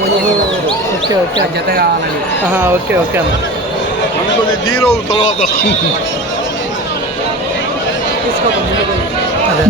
Okay okay జత కావాలని. Okay okay అన్న జీరో తర్వాత అదే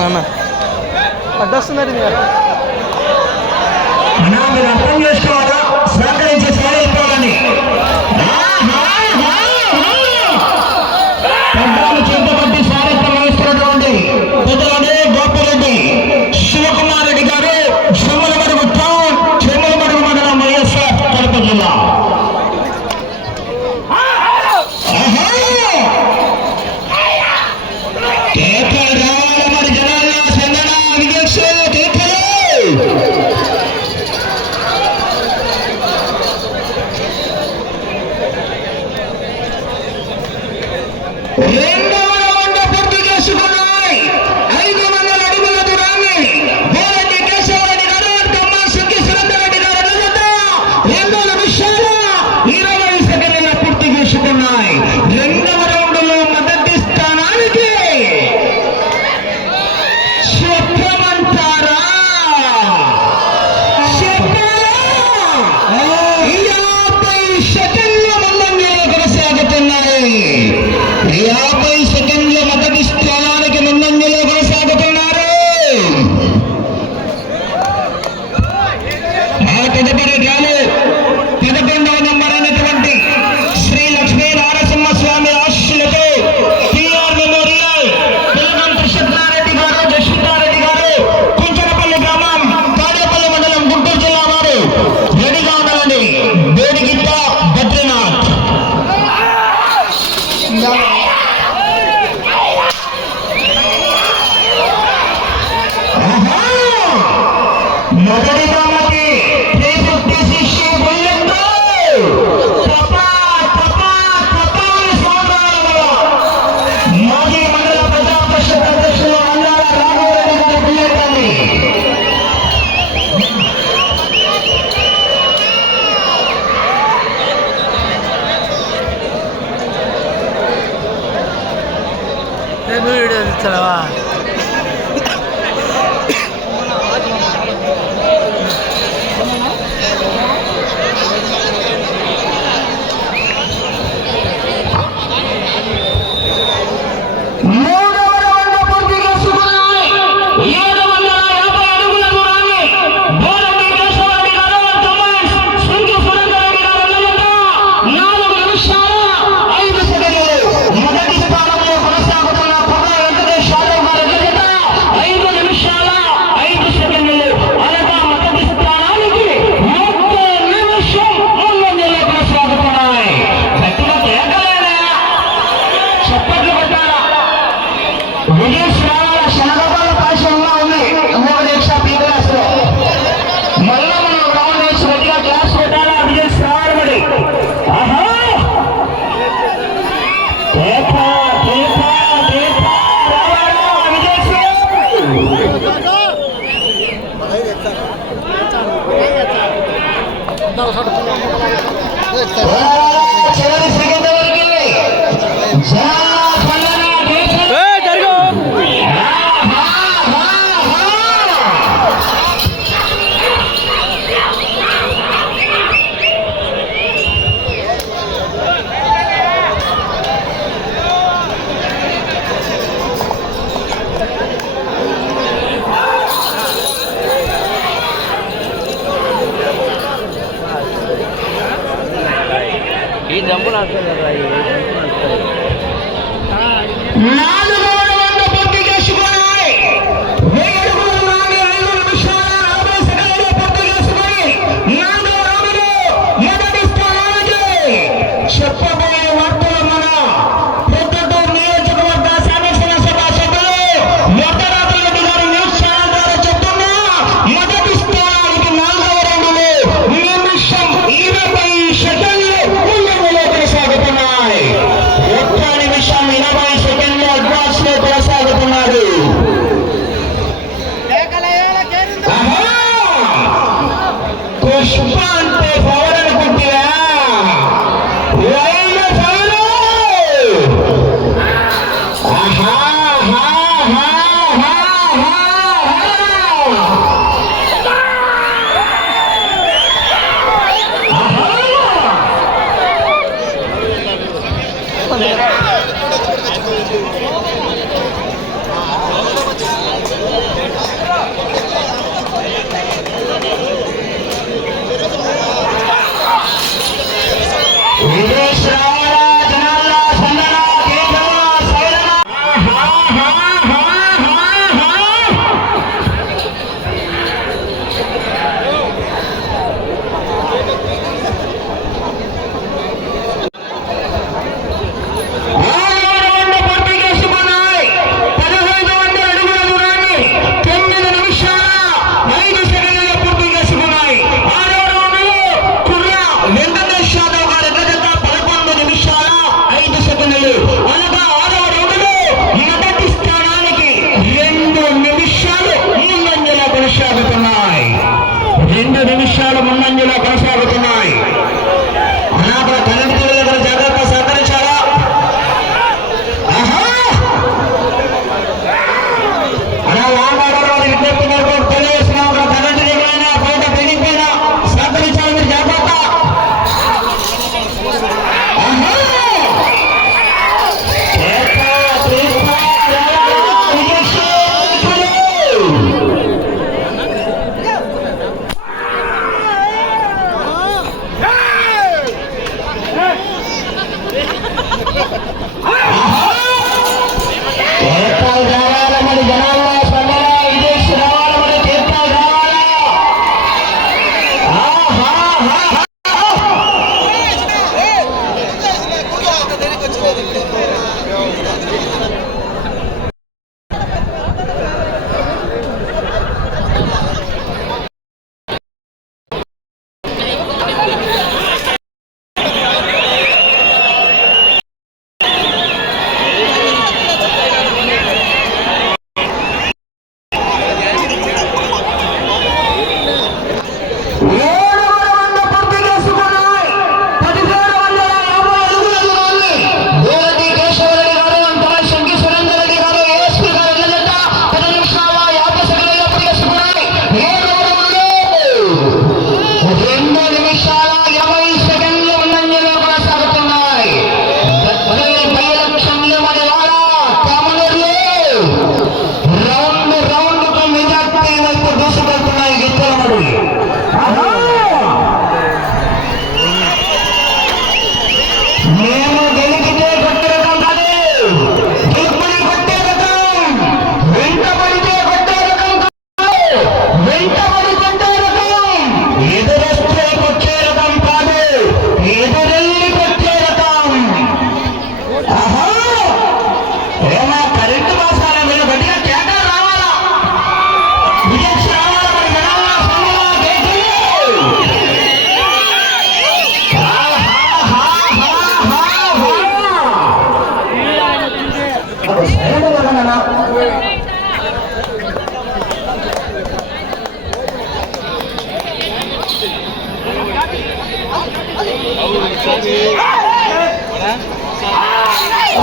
అన్న అడ్డొస్తున్నారు మీరు అర్థం చేసుకోవాలా సహకరించి సాధించాలని చేపట్టి స్వాగతం వహిస్తున్నటువంటి పెద్దలని గోపిరెడ్డి శివకుమార్ రెడ్డి గారు చెమ్మలమడుగు టౌన్ చెమ్మలమడుగు మండలం వైఎస్ఆర్ కడప జిల్లా. వీడియో ఇస్తావా ఈ జంపు నడుస్తుంది కదా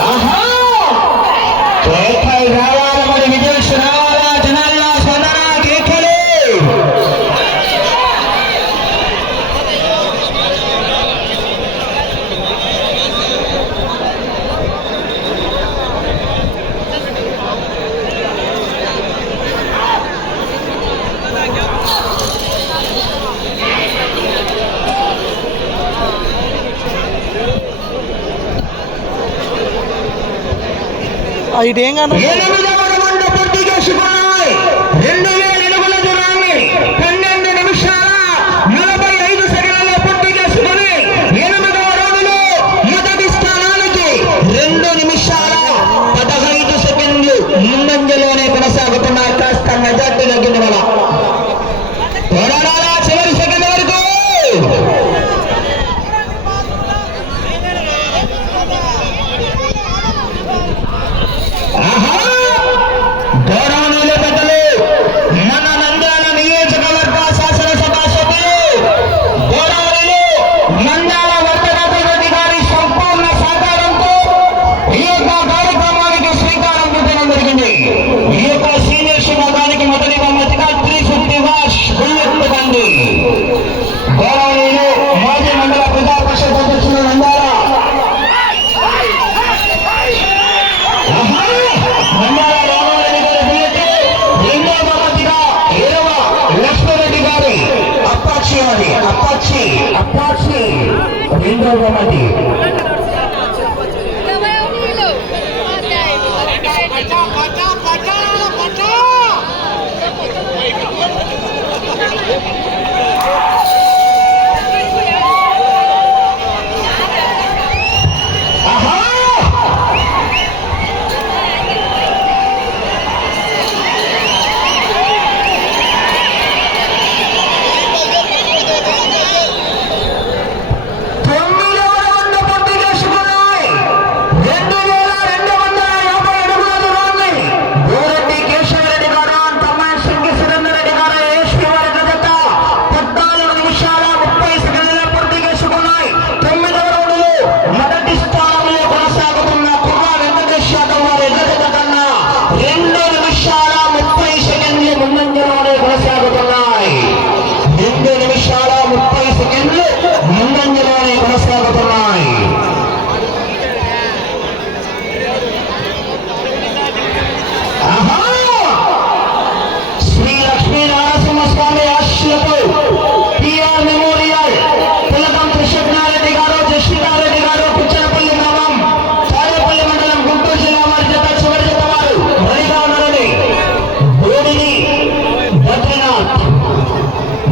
ఆహా! కేకలు రావాలి మరి, విజయస్ రావాలా జనాల్లో సోదరా, కేకలు. ఇటు ఏం కాదు 8వ రౌండ్ పూర్తి చేసుకున్నాయి. 2000 అడుగుల దూరాన్ని 12 నిమిషాల 45 సెకండ్లలో పూర్తి చేసుకుని 8వ రౌండ్లో మొదటి స్థానానికి 2 నిమిషాల 15 సెకండ్లు ముందంజలోనే కొనసాగుతున్నారు. కాస్త మెజార్టీ తగ్గింది మన పోరాడాలా చివరి సెకండ్ వరకు. ఆహా! గౌరవనీయుల పెద్దలు, మన నంద్యాల నియోజకవర్గ శాసనసభ సభ్యులు గౌరవనీయులు నంద్యాల వర్ధనాథరెడ్డి గారి సంపూర్ణ సహకారంతో ఈ యొక్క కార్యక్రమానికి శ్రీకారం చుట్టడం జరిగింది. ఈ యొక్క సీనియర్ విభాగానికి మొదటి బహుమతిగా 350 వాష్ బుల్లెట్ బండి గౌరవనీయులు మాజీ మండల ప్రజా పరిషత్ అధ్యక్షులు నంద్యాల నంద్యాల రామారెడ్డి గారి బుల్లెట్, రెండో బహుమతిగా 7వ లక్ష్మారెడ్డి గారి అప్పాక్షి అది అప్పాక్షి రెండో బహుమతి. ఆహా!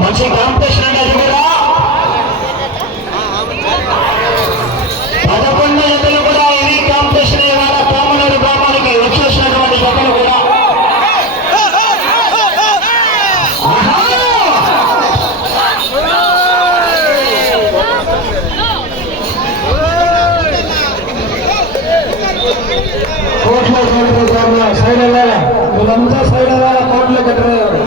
మంచి కాంపిటీషన్ అనేది కూడా 11 జతలు కూడా ఇది కాంపిటీషన్ ఇవాళ కోమలూరు గ్రామానికి వచ్చేసినటువంటి జతలు కూడా. కోట్ల సైడ్ వెళ్ళాలి, వీళ్ళంతా సైడ్ వెళ్ళాలి, కోట్లు కట్టలేదు.